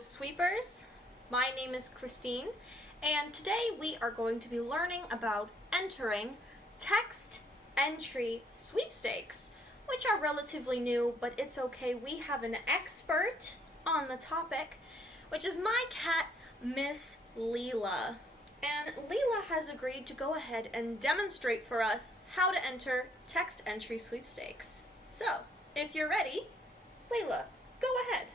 Sweepers. My name is Christine, and today we are going to be learning about entering text entry sweepstakes, which are relatively new, but it's okay. We have an expert on the topic, which is my cat, Miss Leela. And Leela has agreed to go ahead and demonstrate for us how to enter text entry sweepstakes. So, if you're ready, Leela, go ahead.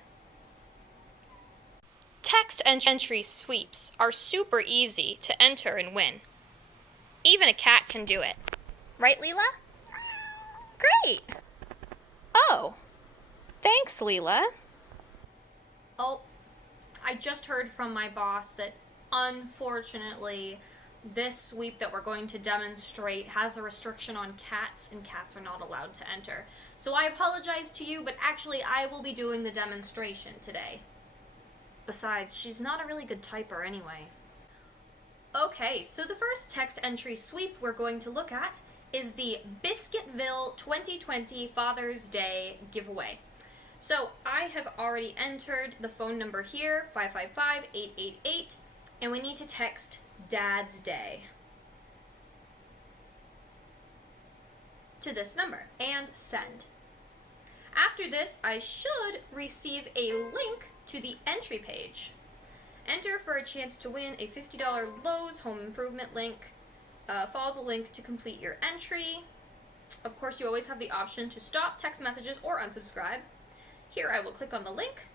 Text entry sweeps are super easy to enter and win. Even a cat can do it. Right, Leela? Great! Oh, thanks, Leela. Oh, I just heard from my boss that unfortunately this sweep that we're going to demonstrate has a restriction on cats, and cats are not allowed to enter. So I apologize to you, but actually I will be doing the demonstration today. Besides, she's not a really good typer anyway. Okay, so the first text entry sweep we're going to look at is the Biscuitville 2020 Father's Day giveaway. So I have already entered the phone number here, 555-888, and we need to text Dad's Day to this number and send. After this, I should receive a link to the entry page. Enter for a chance to win a $50 Lowe's home improvement link. Follow the link to complete your entry. Of course, you always have the option to stop text messages or unsubscribe. Here I will click on the link.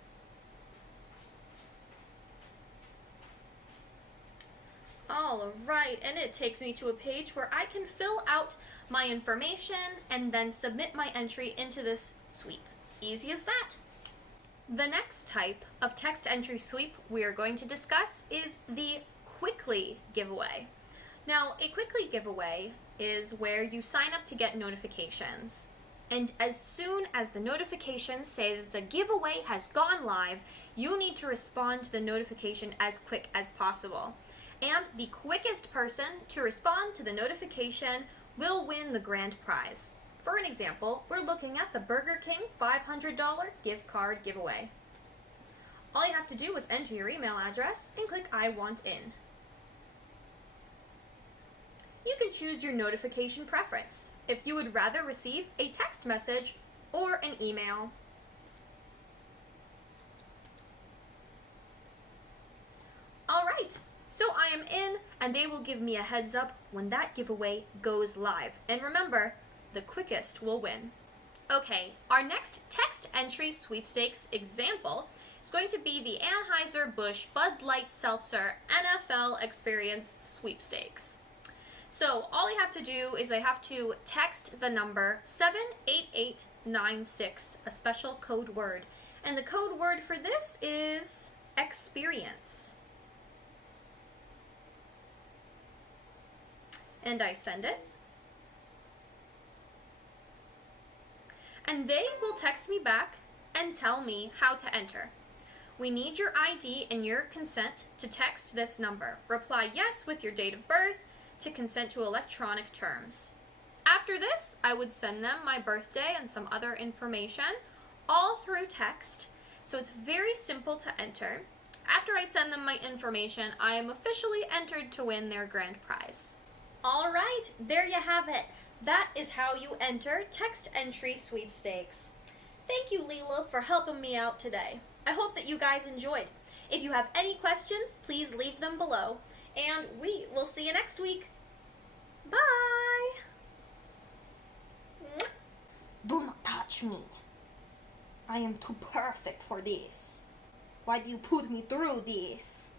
Alright, and it takes me to a page where I can fill out my information and then submit my entry into this sweep. Easy as that. The next type of text entry sweep we are going to discuss is the Quickly giveaway. Now, a Quickly giveaway is where you sign up to get notifications. And as soon as the notifications say that the giveaway has gone live, you need to respond to the notification as quick as possible. And the quickest person to respond to the notification will win the grand prize. For an example, we're looking at the Burger King $500 gift card giveaway. All you have to do is enter your email address and click I want in. You can choose your notification preference, if you would rather receive a text message or an email. Alright, so I am in, and they will give me a heads up when that giveaway goes live. And remember, the quickest will win. Okay, our next text entry sweepstakes example is going to be the Anheuser-Busch Bud Light Seltzer NFL Experience Sweepstakes. So all you have to do is I have to text the number 78896, a special code word. And the code word for this is experience. And I send it. And they will text me back and tell me how to enter. We need your ID and your consent to text this number. Reply yes with your date of birth to consent to electronic terms. After this, I would send them my birthday and some other information, all through text. So it's very simple to enter. After I send them my information, I am officially entered to win their grand prize. All right, there you have it. That is how you enter text entry sweepstakes. Thank you, Leela, for helping me out today. I hope that you guys enjoyed. If you have any questions, please leave them below, and we will see you next week. Bye! Do not touch me. I am too perfect for this. Why do you put me through this?